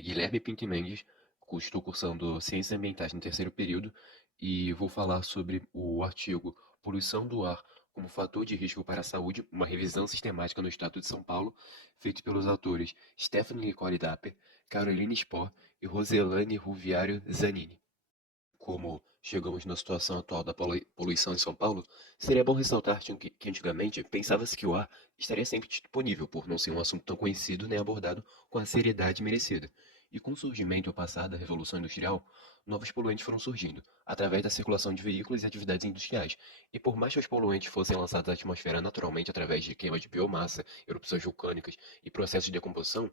Guilherme Pinto Mendes, estou cursando Ciências Ambientais no terceiro período e vou falar sobre o artigo Poluição do Ar como Fator de Risco para a Saúde, uma revisão sistemática no Estado de São Paulo, feito pelos autores Stephanie Nicole Dapper, Caroline Spohr e Roselane Ruviário Zanini. Como chegamos na situação atual da poluição em São Paulo, seria bom ressaltar que antigamente pensava-se que o ar estaria sempre disponível, por não ser um assunto tão conhecido nem abordado com a seriedade merecida. E com o surgimento ao passar da Revolução Industrial, novos poluentes foram surgindo, através da circulação de veículos e atividades industriais. E por mais que os poluentes fossem lançados à atmosfera naturalmente através de queima de biomassa, erupções vulcânicas e processos de decomposição,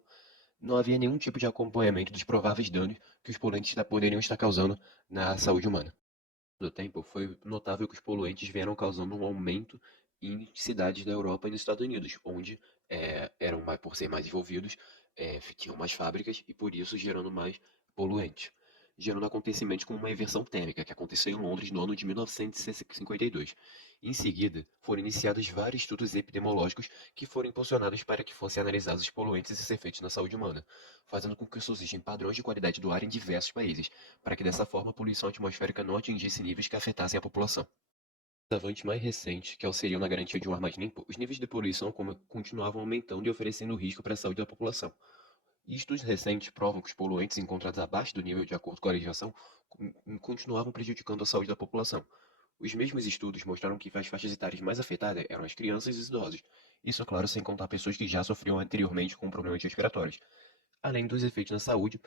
não havia nenhum tipo de acompanhamento dos prováveis danos que os poluentes poderiam estar causando na saúde humana. Do tempo, foi notável que os poluentes vieram causando um aumento em cidades da Europa e nos Estados Unidos, onde eram mais, por ser mais envolvidos, tinham mais fábricas e por isso gerando mais poluentes, gerando acontecimentos como uma inversão térmica que aconteceu em Londres no ano de 1952. Em seguida, foram iniciados vários estudos epidemiológicos que foram impulsionados para que fossem analisados os poluentes e seus efeitos na saúde humana, fazendo com que surgissem padrões de qualidade do ar em diversos países, para que dessa forma a poluição atmosférica não atingisse níveis que afetassem a população. O avante mais recente, que auxiliam na garantia de um ar mais limpo, os níveis de poluição continuavam aumentando e oferecendo risco para a saúde da população. E estudos recentes provam que os poluentes encontrados abaixo do nível de acordo com a legislação continuavam prejudicando a saúde da população. Os mesmos estudos mostraram que as faixas etárias mais afetadas eram as crianças e os idosos. Isso, é claro, sem contar pessoas que já sofriam anteriormente com problemas respiratórios. Além dos efeitos na saúde,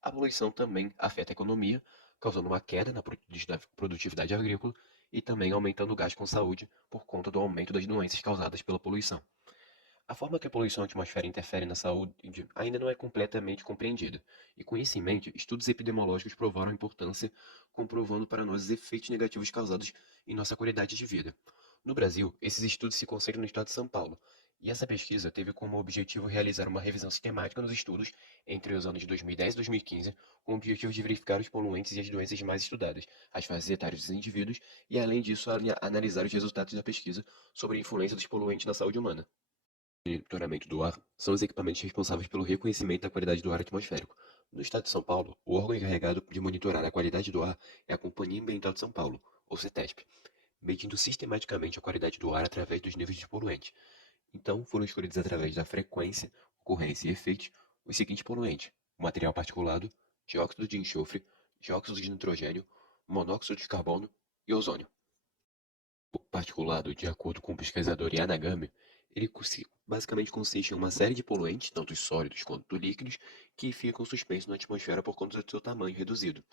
a poluição também afeta a economia, causando uma queda na produtividade agrícola e também aumentando o gasto com saúde por conta do aumento das doenças causadas pela poluição. A forma que a poluição atmosférica interfere na saúde ainda não é completamente compreendida, e com isso em mente, estudos epidemiológicos provaram a importância, comprovando para nós os efeitos negativos causados em nossa qualidade de vida. No Brasil, esses estudos se concentram no estado de São Paulo, e essa pesquisa teve como objetivo realizar uma revisão sistemática nos estudos entre os anos de 2010 e 2015, com o objetivo de verificar os poluentes e as doenças mais estudadas, as fases etárias dos indivíduos, e além disso, analisar os resultados da pesquisa sobre a influência dos poluentes na saúde humana. Monitoramento do ar são os equipamentos responsáveis pelo reconhecimento da qualidade do ar atmosférico. No estado de São Paulo, o órgão encarregado de monitorar a qualidade do ar é a Companhia Ambiental de São Paulo, ou CETESP, medindo sistematicamente a qualidade do ar através dos níveis de poluentes. Então, foram escolhidos através da frequência, ocorrência e efeitos os seguintes poluentes: material particulado, dióxido de enxofre, dióxido de nitrogênio, monóxido de carbono e ozônio. O particulado, de acordo com o pesquisador Yanagami, basicamente consiste em uma série de poluentes, tanto sólidos quanto líquidos, que ficam suspensos na atmosfera por conta do seu tamanho reduzido.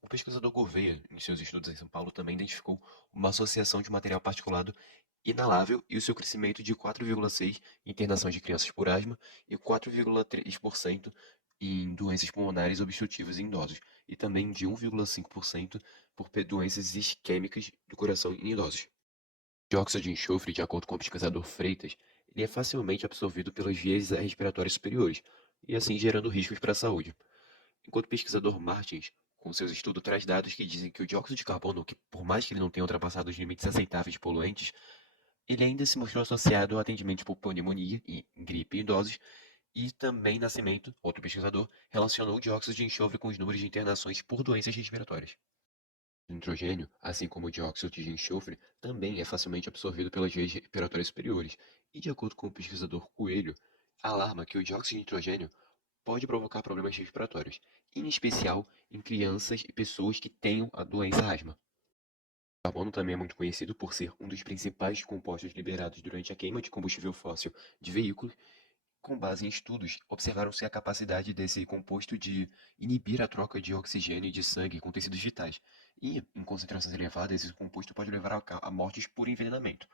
O pesquisador Gouveia, em seus estudos em São Paulo, também identificou uma associação de material particulado inalável e o seu crescimento de 4,6% em internações de crianças por asma e 4,3% em doenças pulmonares obstrutivas em idosos, e também de 1,5% por doenças isquêmicas do coração em idosos. Dióxido de enxofre, de acordo com o pesquisador Freitas, ele é facilmente absorvido pelas vias respiratórias superiores, e assim gerando riscos para a saúde. Enquanto o pesquisador Martins, com seus estudos, traz dados que dizem que o dióxido de carbono, que por mais que ele não tenha ultrapassado os limites aceitáveis de poluentes, ele ainda se mostrou associado ao atendimento por pneumonia e gripe em idosos, e também Nascimento, outro pesquisador, relacionou o dióxido de enxofre com os números de internações por doenças respiratórias. O nitrogênio, assim como o dióxido de enxofre, também é facilmente absorvido pelas vias respiratórias superiores, e de acordo com o pesquisador Coelho, alarma que o dióxido de nitrogênio pode provocar problemas respiratórios, em especial em crianças e pessoas que tenham a doença asma. O carbono também é muito conhecido por ser um dos principais compostos liberados durante a queima de combustível fóssil de veículos. Com base em estudos, observaram-se a capacidade desse composto de inibir a troca de oxigênio e de sangue com tecidos vitais, e, em concentrações elevadas, esse composto pode levar a mortes por envenenamento,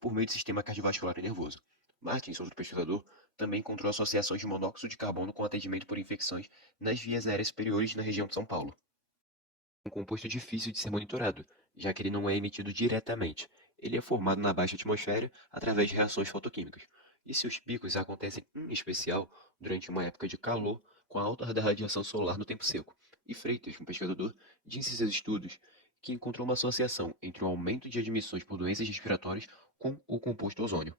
por meio do sistema cardiovascular e nervoso. Martins, outro pesquisador, também encontrou associações de monóxido de carbono com atendimento por infecções nas vias aéreas superiores na região de São Paulo. Um composto difícil de ser monitorado, já que ele não é emitido diretamente. Ele é formado na baixa atmosfera através de reações fotoquímicas, e seus picos acontecem em especial durante uma época de calor com a alta da radiação solar no tempo seco. E Freitas, um pesquisador, disse em seus estudos que encontrou uma associação entre o aumento de admissões por doenças respiratórias com o composto ozônio.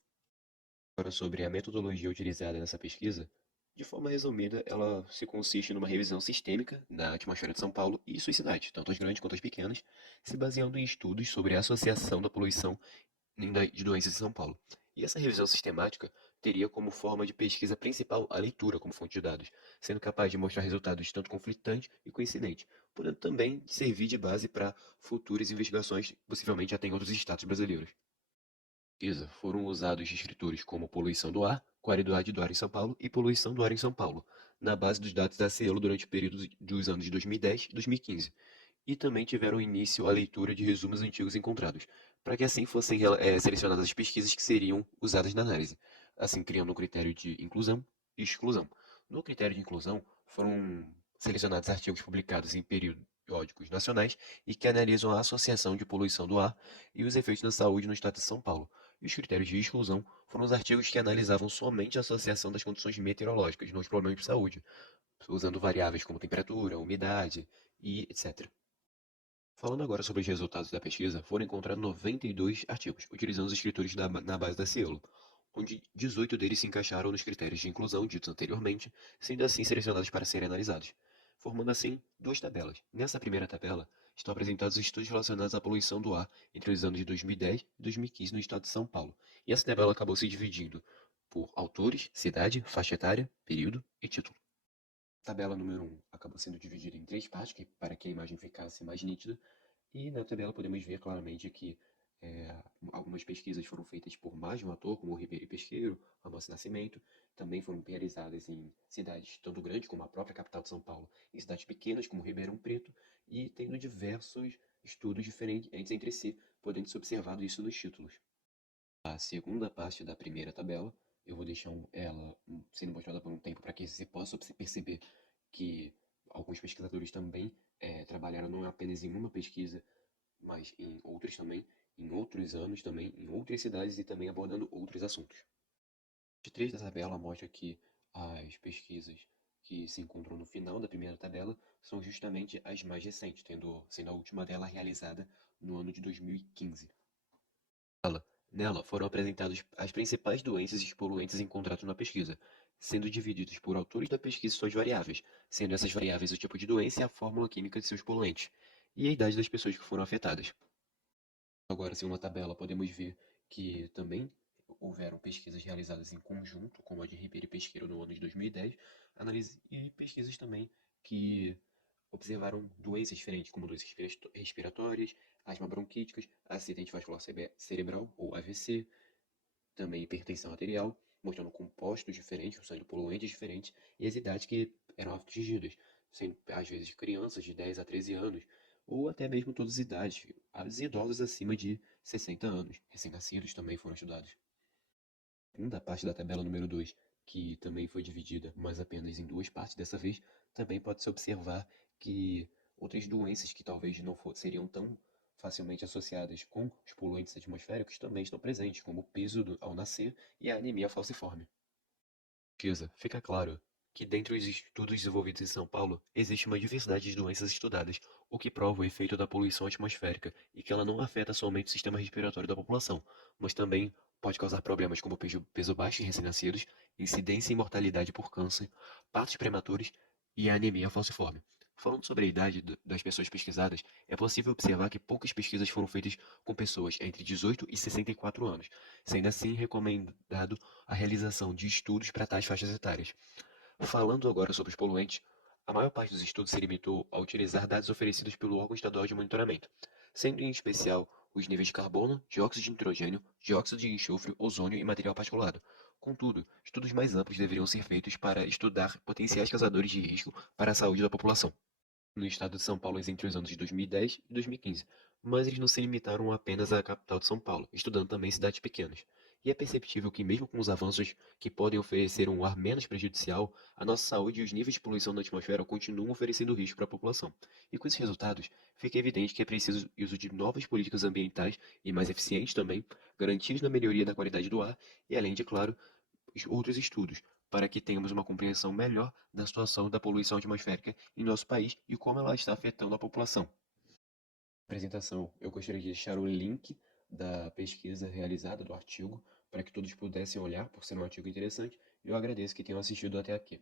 Agora, sobre a metodologia utilizada nessa pesquisa, De forma resumida, ela se consiste numa revisão sistêmica da atmosfera de São Paulo e suas cidades, tanto as grandes quanto as pequenas, se baseando em estudos sobre a associação da poluição de doenças em São Paulo. E essa revisão sistemática teria como forma de pesquisa principal a leitura como fonte de dados, sendo capaz de mostrar resultados tanto conflitantes e coincidentes, podendo também servir de base para futuras investigações, possivelmente até em outros estados brasileiros. Pesquisa foram usados descritores como poluição do ar, qualidade do ar em São Paulo e poluição do ar em São Paulo, na base dos dados da Cielo durante o período dos anos de 2010 e 2015, e também tiveram início a leitura de resumos antigos encontrados, para que assim fossem selecionadas as pesquisas que seriam usadas na análise, assim criando um critério de inclusão e exclusão. No critério de inclusão, foram selecionados artigos publicados em periódicos nacionais e que analisam a associação de poluição do ar e os efeitos na saúde no estado de São Paulo. E os critérios de exclusão foram os artigos que analisavam somente a associação das condições meteorológicas nos problemas de saúde, usando variáveis como temperatura, umidade e etc. Falando agora sobre os resultados da pesquisa, foram encontrados 92 artigos, utilizando os escritores na base da Cielo, onde 18 deles se encaixaram nos critérios de inclusão ditos anteriormente, sendo assim selecionados para serem analisados, formando assim duas tabelas. Nessa primeira tabela, estão apresentados estudos relacionados à poluição do ar entre os anos de 2010 e 2015 no estado de São Paulo, e essa tabela acabou se dividindo por autores, cidade, faixa etária, período e título. A tabela número 1 acabou sendo dividida em três partes, para que a imagem ficasse mais nítida, e na tabela podemos ver claramente que é, algumas pesquisas foram feitas por mais de um ator, como o Ribeiro e Pesqueiro, Amâncio Nascimento, também foram realizadas em cidades tanto grandes como a própria capital de São Paulo, em cidades pequenas como Ribeirão Preto, e tendo diversos estudos diferentes entre si, podendo ser observado isso nos títulos. A segunda parte da primeira tabela, eu vou deixar ela sendo mostrada por um tempo para que você possa perceber que alguns pesquisadores também trabalharam não apenas em uma pesquisa, mas em outras também, em outros anos também, em outras cidades e também abordando outros assuntos. De 3 da tabela mostra que as pesquisas que se encontram no final da primeira tabela são justamente as mais recentes, sendo a última dela realizada no ano de 2015. Nela foram apresentadas as principais doenças e poluentes encontrados na pesquisa, sendo divididos por autores da pesquisa e suas variáveis, sendo essas variáveis o tipo de doença e a fórmula química de seus poluentes, e a idade das pessoas que foram afetadas. Agora, em uma tabela, podemos ver que também houveram pesquisas realizadas em conjunto, como a de Ribeiro e Pesqueiro no ano de 2010, e pesquisas também que observaram doenças diferentes, como doenças respiratórias, asma bronquíticas, acidente vascular cerebral, ou AVC, também hipertensão arterial, mostrando compostos diferentes, sendo poluentes diferentes, e as idades que eram atingidas, sendo às vezes crianças de 10 a 13 anos, ou até mesmo todas as idades, as idosos acima de 60 anos, recém-nascidos também foram estudados. A segunda parte da tabela número 2, que também foi dividida, mas apenas em duas partes dessa vez, também pode-se observar que outras doenças que talvez não seriam tão facilmente associadas com os poluentes atmosféricos também estão presentes, como o peso ao nascer e a anemia falciforme. Pesquisa, fica claro que dentre os estudos desenvolvidos em São Paulo, existe uma diversidade de doenças estudadas, o que prova o efeito da poluição atmosférica e que ela não afeta somente o sistema respiratório da população, mas também pode causar problemas como peso baixo em recém-nascidos, incidência e mortalidade por câncer, partos prematuros e a anemia falciforme. Falando sobre a idade das pessoas pesquisadas, é possível observar que poucas pesquisas foram feitas com pessoas entre 18 e 64 anos, sendo assim recomendado a realização de estudos para tais faixas etárias. Falando agora sobre os poluentes, a maior parte dos estudos se limitou a utilizar dados oferecidos pelo órgão estadual de monitoramento, sendo em especial os níveis de carbono, dióxido de nitrogênio, dióxido de enxofre, ozônio e material particulado. Contudo, estudos mais amplos deveriam ser feitos para estudar potenciais causadores de risco para a saúde da população no estado de São Paulo entre os anos de 2010 e 2015, mas eles não se limitaram apenas à capital de São Paulo, estudando também cidades pequenas. E é perceptível que, mesmo com os avanços que podem oferecer um ar menos prejudicial, a nossa saúde e os níveis de poluição na atmosfera continuam oferecendo risco para a população. E com esses resultados, fica evidente que é preciso o uso de novas políticas ambientais e mais eficientes também, garantidas na melhoria da qualidade do ar e, além de, claro, outros estudos, para que tenhamos uma compreensão melhor da situação da poluição atmosférica em nosso país e como ela está afetando a população. Na apresentação, eu gostaria de deixar o link da pesquisa realizada, do artigo, para que todos pudessem olhar, por ser um artigo interessante, e eu agradeço que tenham assistido até aqui.